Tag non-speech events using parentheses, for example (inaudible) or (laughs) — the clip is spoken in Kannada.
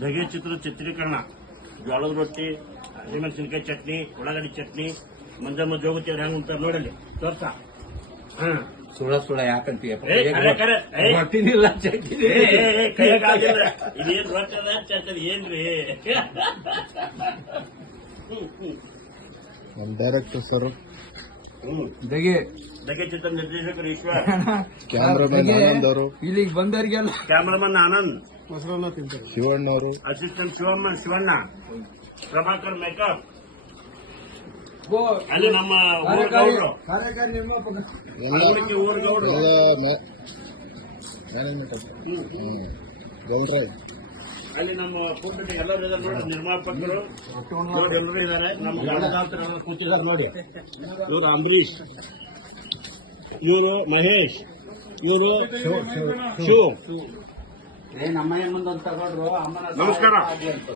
ಧಗೆ ಚಿತ್ರ ಚಿತ್ರೀಕರಣ, ಜೋಳದ ರೊಟ್ಟಿ ಹಸಿಮೆಣಸಿನಕಾಯಿ ಚಟ್ನಿ, ಉಳ್ಳಾಗಡ್ಡಿ ಚಟ್ನಿ, ಮಂಜಮ್ಮ ಜೋಗತಿ ಅವ್ರು ಹೆಂಗ್ ಉಂಟಾರ ನೋಡಲಿ ತೋರ್ಸ? ಸುಳ ಸುಳ್ಳ ಯಾಕಂತೀಯ? ಹೊಟ್ಟಿನಿಲ್ಲ. ಇದೇನ್ ಏನ್ರಿ? ನಮ್ ಡೈರೆಕ್ಟರ್ ಸರ್ ದಗೆ ಚಿತ್ರ ನಿರ್ದೇಶಕರು ಈಶ್ವರ್. (laughs) ಕ್ಯಾಮ್ರಾಮನ್ ಆನಂದ್ ಅವರು. ಇಲ್ಲಿಗೆ ಬಂದವರಿಗೆಲ್ಲ. ಕ್ಯಾಮರಾಮನ್ ಆನಂದ್. ಶಿವಣ್ಣ ಅವರು. ಅಸಿಸ್ಟೆಂಟ್ ಶಿವಮ್ಮ ಶಿವಣ್ಣ. ಪ್ರಭಾಕರ್ ಮೇಕಪ್ ಅಲ್ಲಿ ನಮ್ಮ ಊರ್ ಗೌಡ್ರು. ಕಾರ್ಯಕಾರಿ ನಿರ್ಮಾಪಕ. ಎಲ್ಲ ಅಳವಡಿಕೆ ಊರ್ ಗೌಡ್ರು. ಅಲ್ಲಿ ನಮ್ಮ ಕೂಟಕ್ಕೆ ಎಲ್ಲರೂ ಇದಾರೆ ನೋಡಿ ನಿರ್ಮಾಪಕರು. ನೋಡಿ ಎಲ್ಲರೂ ಇದ್ದಾರೆ ನಮ್ಮ ಗಣದಾಂತರ ಎಲ್ಲ ಕೂತಿದ್ದಾರೆ ನೋಡಿ. ಇವರು ಅಂಬರೀಶ್ ಇವರು ಮಹೇಶ್. ಇವರು ಶಿವ. ನಮ್ಮ ಮುಂದೆ ತಗೊಂಡ್ರು. ಅಮ್ಮನ ನಮಸ್ಕಾರ.